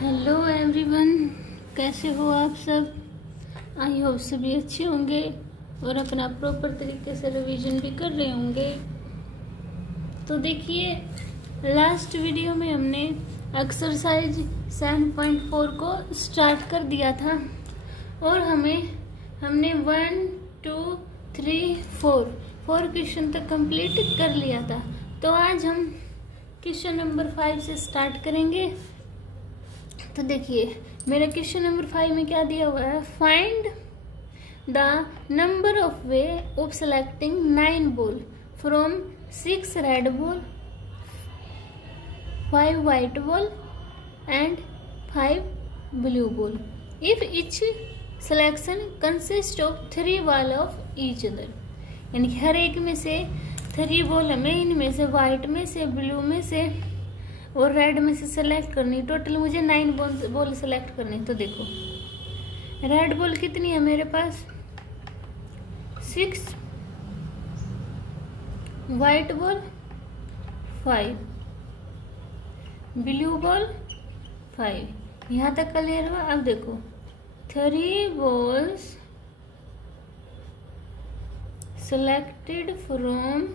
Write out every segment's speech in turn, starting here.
Hello everyone, कैसे हो आप सब। आई होप सभी अच्छे होंगे और अपना प्रॉपर तरीके से रिवीजन भी कर रहे होंगे। तो देखिए, लास्ट वीडियो में हमने एक्सरसाइज 7.4 को स्टार्ट कर दिया था और हमने 1 2 3 4 क्वेश्चन तक कंप्लीट कर लिया था। तो आज हम क्वेश्चन नंबर 5 से स्टार्ट करेंगे। तो देखिए, मेरा क्वेश्चन नंबर 5 में क्या दिया हुआ है, find the number of way of selecting 9 ball from 6 red ball, 5 white ball and 5 blue ball if each selection consist of 3 ball of each other. यानी हर एक में से 3 बॉल हमें इनमें से व्हाइट में से, ब्लू में से और रेड में से सेलेक्ट करनी। टोटल मुझे 9 बॉल सेलेक्ट करनी। तो देखो, रेड बॉल कितनी है मेरे पास, 6, व्हाइट बॉल 5, ब्लू बॉल 5। यहां तक क्लियर हुआ। अब देखो, 3 बॉल्स सेलेक्टेड फ्रॉम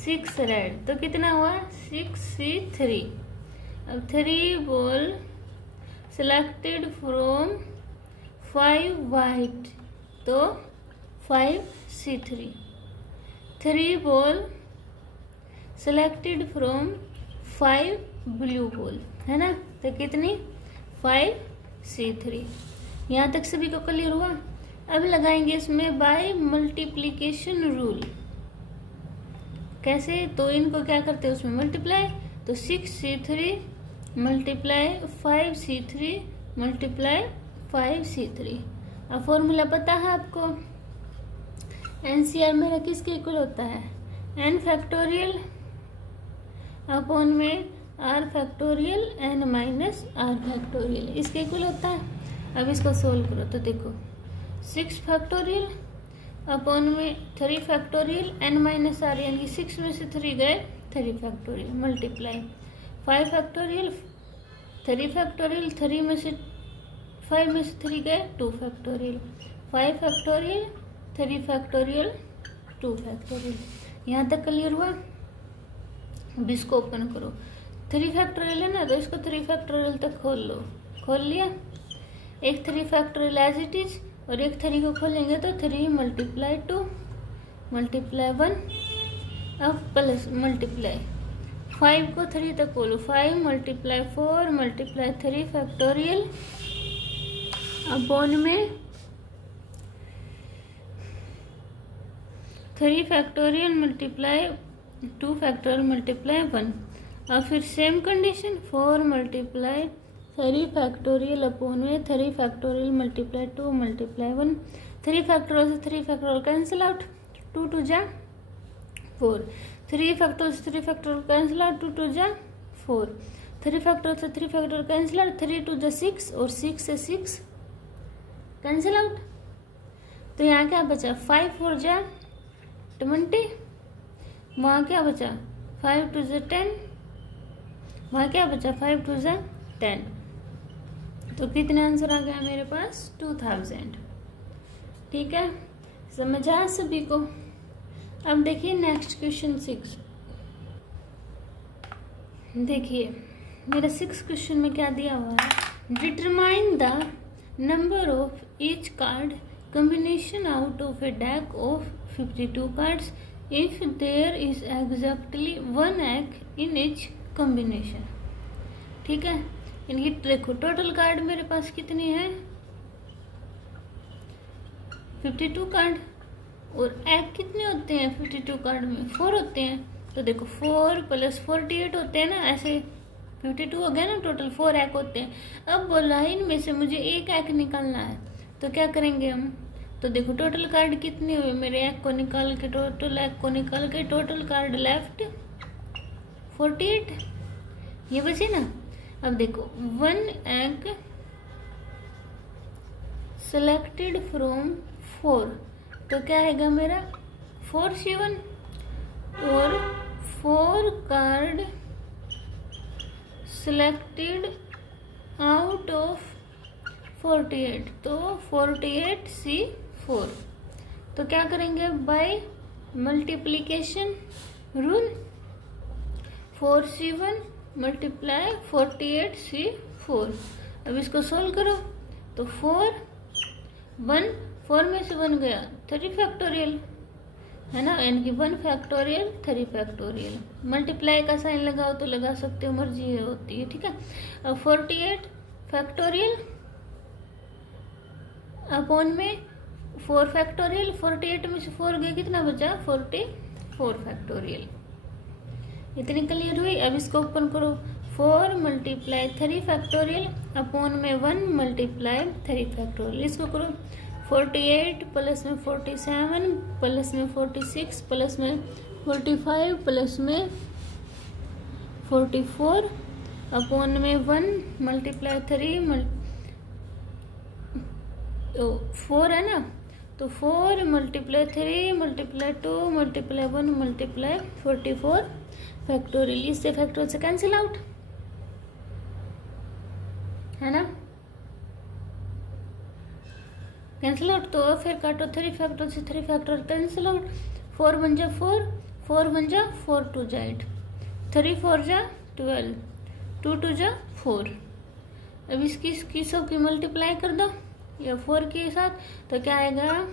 6 रेड, तो कितना हुआ 6C3। अब 3 बॉल सेलेक्टेड फ्रॉम 5 वाइट, तो 5C3। 3 ball selected from 5 blue ball, है ना, तो कितनी 5C3। यहाँ तक सभी को क्लियर हुआ। अब लगाएंगे इसमें बाय मल्टीप्लीकेशन रूल। कैसे, तो इनको क्या करते हैं उसमें मल्टीप्लाई, तो 6C3 multiply 5C3 multiply 5C3। अब फॉर्मूला पता है आपको, NCR मेरा किसके इक्वल होता है, n फैक्टोरियल अपॉन में r factorial n minus r factorial, इसके इक्वल होता है। अब इसको सोल्व करो तो देखो, 6 फैक्टोरियल अपॉन में 3 फैक्टोरियल n माइनस आर, यानी 6 में से 3 गए 3 फैक्टोरियल मल्टीप्लाई 5 फैक्टोरियल 3 फैक्टोरियल, 3 में से 5 में से 3 गए 2 फैक्टोरियल 5 फैक्टोरियल 3 फैक्टोरियल 2 फैक्टोरियल। यहाँ तक क्लियर हुआ। अब इसको ओपन करो, 3 फैक्टोरियल है ना, तो इसको 3 फैक्टोरियल तक खोल लो। खोल लिया, एक 3 फैक्टोरियल एज इट इज और एक 3 को खोलेंगे तो 3 मल्टीप्लाई 2 मल्टीप्लाई 1, अब प्लस मल्टीप्लाई 5 को 3 तक खोलो, 5 मल्टीप्लाई 4 मल्टीप्लाई 3 फैक्टोरियल अपॉन में 3 फैक्टोरियल मल्टीप्लाई 2 फैक्टोरियल मल्टीप्लाई 1। और फिर same condition 4 multiply 3 factorial upon में 3 फैक्टोरियल मल्टीप्लाई 2 मल्टीप्लाई 1। 3 फैक्टोरियल से 3 फैक्टोरियल कैंसिल आउट, 2 2 जा 4। 3 फैक्टोरियल से 3 फैक्टोरियल कैंसिल आउट, 2 2 जा 4। 3 फैक्टोरियल से 3 फैक्टोरियल कैंसिल आउट, 3 2 जा 6 और 6 से 6 कैंसिल आउट। तो यहाँ क्या बचा, 5 4 जा 20, वहाँ क्या बचा 5 2 जा 10, वहाँ क्या बचा 5 2 जा 10। तो कितने आंसर आ गया मेरे पास, 2000। ठीक है, समझ आया सभी को। अब देखिए नेक्स्ट क्वेश्चन 6। देखिए मेरा 6 क्वेश्चन में क्या दिया हुआ है, determine the number of each card combination out of a deck of 52 cards if there is exactly 1 egg in each combination. ठीक है, इनकी देखो टोटल कार्ड मेरे पास कितनी है, 52 कार्ड, और एग कितने होते हैं 52 कार्ड में, 4 होते हैं। तो देखो 4 + 48 होते हैं ना, ऐसे 52 हो गया ना, टोटल 4 एग होते हैं। अब बोला इनमें से मुझे एक एग निकालना है, तो क्या करेंगे हम, तो देखो टोटल कार्ड कितने हुए मेरे, एग को निकाल के टोटल एग को निकाल के टोटल कार्ड लेफ्ट 48, ये बचे ना। अब देखो 1 egg सेलेक्टेड फ्रॉम 4, तो क्या आएगा मेरा 4C1, और 4 कार्ड selected आउट ऑफ 48, तो 48C4। तो क्या करेंगे, bye multiplication rule 4C1 multiply 48C4। अब इसको सोल्व करो तो 4 में से 1 गया 3 फैक्टोरियल है ना, यानी कि 1 फैक्टोरियल 3 फैक्टोरियल। मल्टीप्लाई का साइन लगाओ तो लगा सकते हो, मर्जी होती है, ठीक है। अब 48 फैक्टोरियल अपॉन में 4 फैक्टोरियल, 48 में से 4 गया कितना बचा, 44 फैक्टोरियल। इतनी क्लियर हुई। अब इसको ओपन करो, 4 मल्टीप्लाई 3 फैक्टोरियल अपॉन में 1 मल्टीप्लाई 3 फैक्टोरियल। इसको करो 48 प्लस में 47 प्लस में 46 प्लस में 45 प्लस में 44 अपॉन में 1 मल्टीप्लाई 3 4 है ना, तो 4 multiply 3 multiply 2 multiply 1 multiply 44 factorial. इससे फैक्टोरियल से कैंसिल आउट है ना, कैंसिल आउट। तो फिर काटो 3 फैक्टोरियल से 3 फैक्टोरियल कैंसिल आउट। 4 बन जा 4, 4 बन जा 4 2 जा 8, 3 4 जा 12, 2 2 जा 4। अब इसकी सब की मल्टीप्लाई कर दो या 4 के साथ, तो क्या आएगा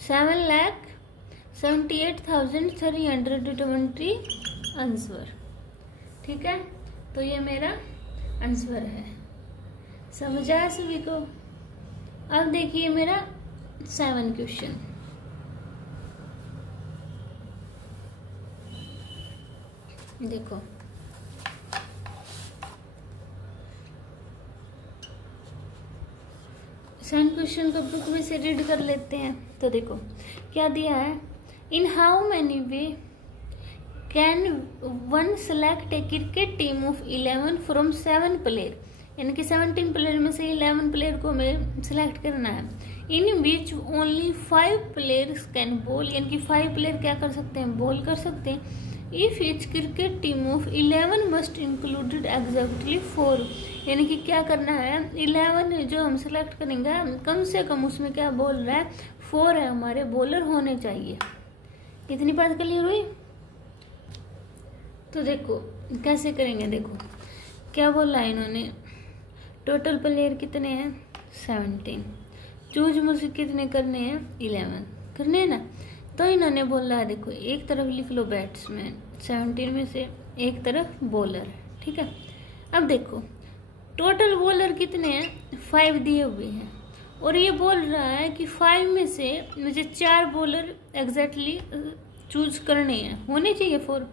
7,78,320 आंसर। ठीक है, तो ये मेरा आंसर है। समझ आया सभी को। अब देखिए मेरा 7 क्वेश्चन। देखो सेकंड क्वेश्चन को बुक में से रीड कर लेते हैं। तो देखो क्या दिया है, इन how many ways can one select A cricket team of 11 from 7 player, यानी कि 17 प्लेयर में से 11 प्लेयर को हमें सेलेक्ट करना है। In which only 5 players can bowl, यानी कि 5 प्लेयर क्या कर सकते हैं, बॉल कर सकते हैं। If each cricket team of 11 must included exactly 4, यानी कि क्या करना है, 11 जो हम सेलेक्ट करेंगे कम से कम उसमें क्या बोल रहा है, 4 है हमारे बॉलर होने चाहिए। इतनी बात क्लियर हुई। तो देखो कैसे करेंगे, देखो क्या बोला है इन्होंने, टोटल प्लेयर कितने हैं 17, चूज मुझे कितने करने हैं 11 करने हैं ना। तो इन्होंने बोला है, देखो एक तरफ लिख लो बैट्समैन 17 में से, एक तरफ बॉलर, ठीक है। अब देखो टोटल बॉलर कितने हैं 5 दिए हुए हैं, और ये बोल रहा है कि 5 में से मुझे 4 बॉलर एग्जैक्टली चूज करने हैं, होने चाहिए 4,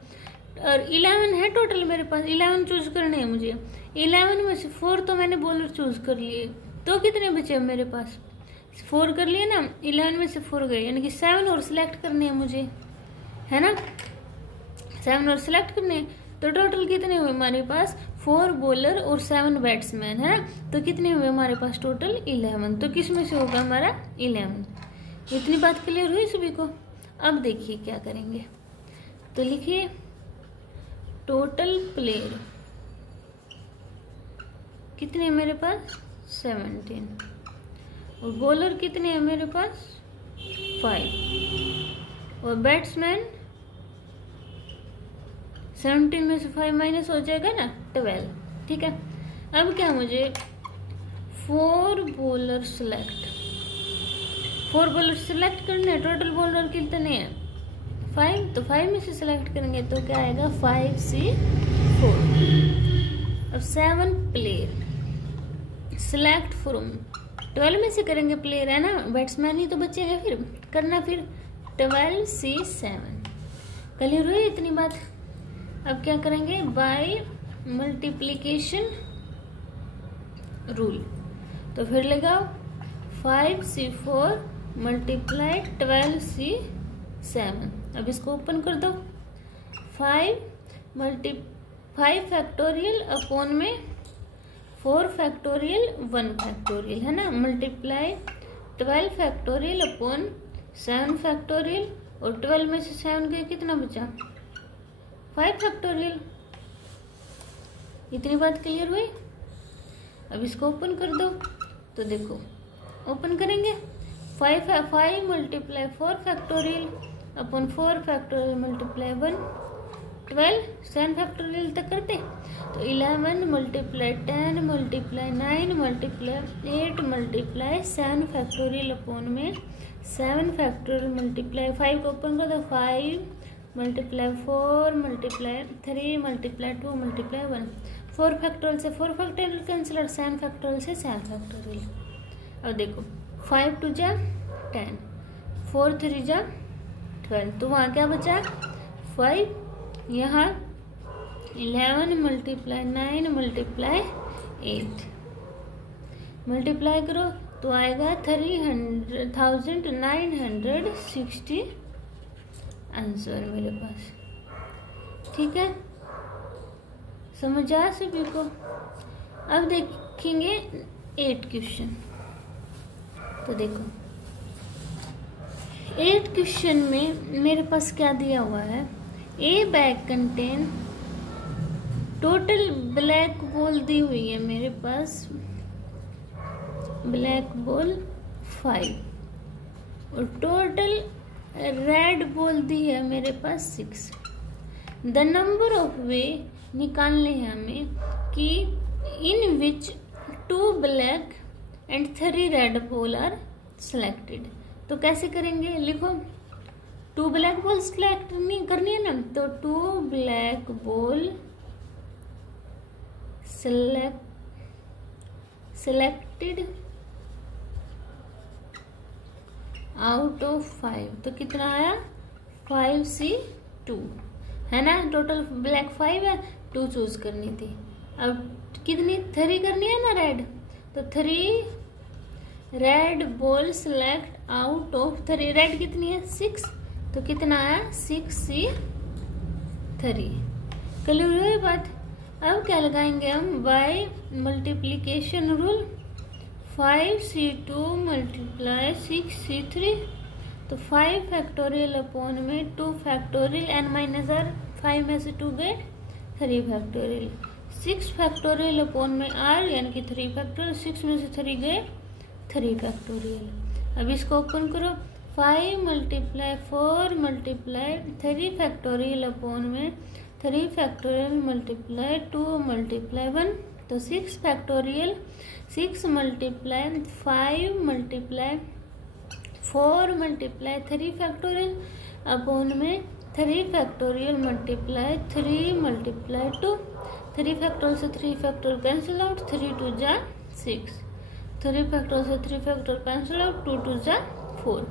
और 11 है टोटल मेरे पास, 11 चूज करने हैं मुझे। 11 में से 4 तो मैंने बॉलर चूज कर लिए, तो कितने बचे मेरे पास, 4 कर लिए ना, 11 में से 4 गए, यानी कि 7 और सिलेक्ट करने हैं मुझे, है ना, 7 और सिलेक्ट करने हैं। तो टोटल कितने हुए हमारे पास, 4 बॉलर और 7 बैट्समैन, है ना। तो कितने हुए हमारे पास टोटल 11, तो किस में से होगा हमारा 11। इतनी बात क्लियर हुई सभी को। अब देखिए क्या करेंगे, तो लिखिए टोटल प्लेयर कितने हैं मेरे पास 17, और बॉलर कितने हैं मेरे पास 5, और बैट्समैन 17 में से 5 माइनस हो जाएगा ना 12, ठीक है। अब क्या मुझे 4 बॉलर सेलेक्ट करने हैं, टोटल बॉलर कितने हैं 5, तो 5 में से सिलेक्ट करेंगे तो क्या आएगा 5C4। अब 7 प्लेयर सिलेक्ट फ्रॉम 12 में से करेंगे प्लेयर, है ना, बैट्समैन ही तो बचेगा, फिर करना फिर 12C7। क्लियर हुई इतनी बात। अब क्या करेंगे, बाय मल्टीप्लीकेशन रूल, तो फिर लगाओ 5C4 मल्टीप्लाई 12C7। अब इसको ओपन कर दो, 5 फैक्टोरियल अपॉन में 4 फैक्टोरियल 1 फैक्टोरियल, है ना, मल्टीप्लाई 12 फैक्टोरियल अपॉन 7 फैक्टोरियल, और 12 में से 7 गए कितना बचा 5 फैक्टोरियल, इतनी बात क्लियर हुई। अब इसको ओपन कर दो, तो देखो ओपन करेंगे 5 multiply 4 factorial upon 4 factorial multiply 1 12 7 factorial तक करते, तो 11 multiply 10 multiply 9 multiply 8 multiply 7 factorial upon में 7 फैक्टोरियल मल्टीप्लाई 5 को ओपन कर दो 5 multiply 4 multiply 3 multiply 2 multiply 1 4 factorial से 4 फैक्टोरियल कैंसिल और 7 फैक्टोरियल से 7 फैक्टोरियल। अब देखो 5 2 जा 10 4 3 जा 12, तो वहाँ क्या बचा 5, यहाँ 11 मल्टीप्लाई 9 मल्टीप्लाई 8 मल्टीप्लाई करो तो आएगा 3960 आंसर मेरे पास। ठीक है, समझ आ सभी को। अब देखेंगे 8 क्वेश्चन। तो देखो 8 क्वेश्चन में मेरे पास क्या दिया हुआ है, a bag contain total black ball दी हुई है मेरे पास, ब्लैक बॉल 5 और टोटल रेड बॉल दी है मेरे पास 6। द नंबर ऑफ वे निकालने हैं हमें कि in which 2 black and 3 red ball are selected. तो कैसे करेंगे, लिखो 2 ब्लैक बॉल सिलेक्ट करनी है ना, तो 2 black ball selected out of 5, तो कितना आया 5C2 है ना। टोटल ब्लैक 5 है, 2 चूज करनी थी। अब कितनी 3 करनी है ना रेड, तो 3 red ball select out of 3, red कितनी है 6, तो कितना आया 6C3। क्लियर हुई बात। अब क्या लगाएंगे हम, bye multiplication rule 5C2 multiply 6C3, तो 5 फैक्टोरियल अपॉन में 2 फैक्टोरियल n माइनस r, 5 में से 2 गए 3 फैक्टोरियल, 6 फैक्टोरियल अपॉन में r यानी कि 3 फैक्टोरियल, 6 में से 3 गए 3 फैक्टोरियल। अब इसको ओपन करो 5 मल्टीप्लाई 4 मल्टीप्लाई 3 फैक्टोरियल अपॉन में 3 फैक्टोरियल मल्टीप्लाई 2 मल्टीप्लाई 1, तो 6 factorial 6 multiply 5 multiply 4 multiply 3 factorial upon में 3 फैक्टोरियल मल्टीप्लाई 3 मल्टीप्लाई 2, 3 फैक्टोरियल से 3 फैक्टोरियल कैंसिल आउट, 3 2 जा 6, 3 फैक्टोरियल से 3 फैक्टोरियल कैंसिल आउट, 2 2 जा 4,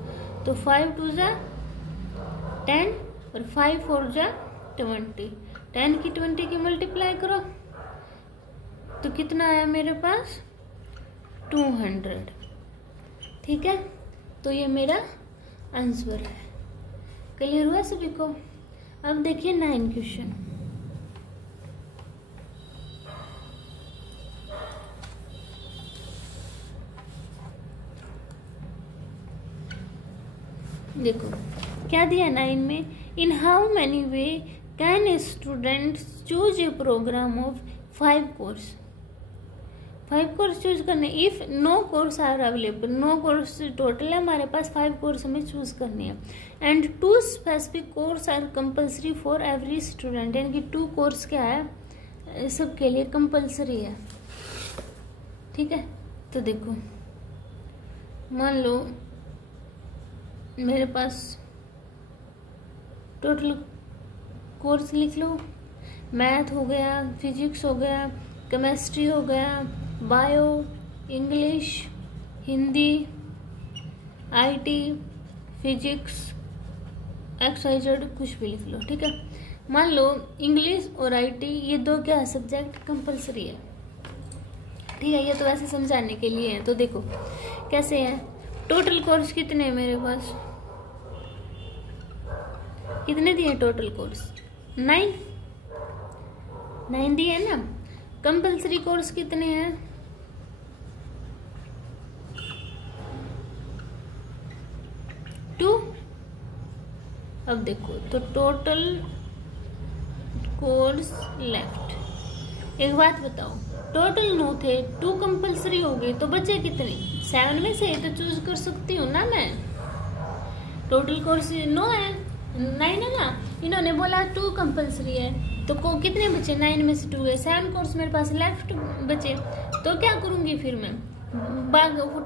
तो 5 2 जा 10 और 5 4 जा 20, 10 की 20 की मल्टीप्लाई करो तो कितना आया मेरे पास 200। ठीक है, तो ये मेरा आंसर है। क्लियर हुआ सभी को। अब देखिए 9 क्वेश्चन। देखो क्या दिया 9 में, in how many ways can a student choose a program of 5 course. 5 course choose करने, if no course are available, no course total है हमारे पास, 5 कोर्स हमें चूज करनी है, and 2 specific course are compulsory for every student, यानी कि 2 course क्या है सबके लिए कंपल्सरी है। ठीक है, तो देखो मान लो मेरे पास टोटल कोर्स लिख लो, मैथ हो गया, फिजिक्स हो गया, केमिस्ट्री हो गया, bio, English, Hindi, IT, physics, XYZ कुछ भी लिख लो। ठीक है, मान लो इंग्लिश और आईटी ये 2 क्या सब्जेक्ट कंपलसरी है। ठीक है, ये तो वैसे समझाने के लिए है। तो देखो कैसे है, टोटल कोर्स कितने हैं मेरे पास, कितने दिए टोटल कोर्स 9 दिए है ना। कंपलसरी कोर्स कितने हैं 2। अब देखो तो टोटल कोर्स लेफ्ट एक बात बताओ, टोटल 9 थे, 2 कंपल्सरी हो गए तो बचे कितने? 7 में से तो चूज कर सकती हूँ ना मैं। टोटल कोर्स 9 है, 9 है ना। इन्होंने बोला 2 कंपल्सरी है, तो कितने बचे? 9 में से 2 है, 7 कोर्स मेरे पास लेफ्ट बचे। तो क्या करूंगी फिर मैं?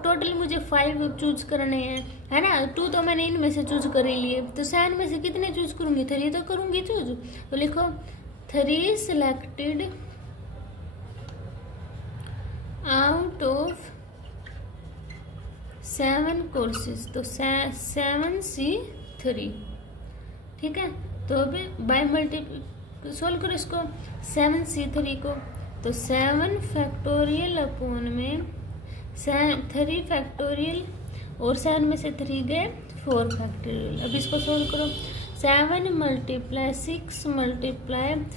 टोटल मुझे 5 चूज करने हैं, है ना। 2 तो मैंने इनमें से चूज कर ही लिए, तो 7 में से कितने चूज करूंगी? 3 तो करूंगी चूज। तो लिखो 3 सिलेक्टेड आउट ऑफ 7 कोर्सेज, तो 7C3। ठीक है, तो अभी बाय मल्टीपल सोल्व करो इसको, 7C3 को। तो 7 फैक्टोरियल अपॉन में 3 फैक्टोरियल, और 7 में से 3 गए 4 फैक्टोरियल। अब इसको सोल्व करो, 7 × 6 ×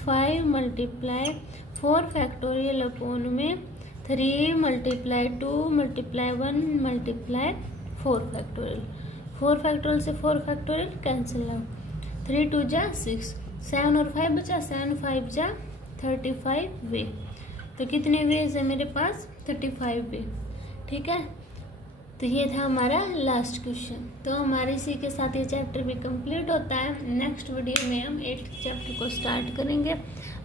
5 × 4 फैक्टोरियल अपॉन में 3 × 2 × 1 × 4 फैक्टोरियल। 4 फैक्टोरियल से 4 फैक्टोरियल कैंसिल आउट, 3 2 जा 6, 7 और 5 बचा, 7 5 जा 35 वे। तो कितने वेज है मेरे पास? 35 वे। ठीक है, तो ये था हमारा लास्ट क्वेश्चन। तो हमारे इसी के साथ ये चैप्टर भी कंप्लीट होता है। नेक्स्ट वीडियो में हम 8th चैप्टर को स्टार्ट करेंगे।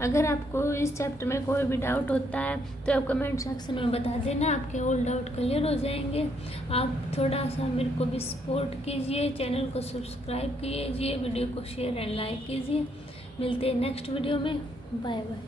अगर आपको इस चैप्टर में कोई भी डाउट होता है तो आप कमेंट सेक्शन में बता देना, आपके ऑल डाउट क्लियर हो जाएंगे। आप थोड़ा सा मेरे को भी सपोर्ट कीजिए, चैनल को सब्सक्राइब कीजिए, वीडियो को शेयर एंड लाइक कीजिए। मिलते हैं नेक्स्ट वीडियो में, बाय बाय।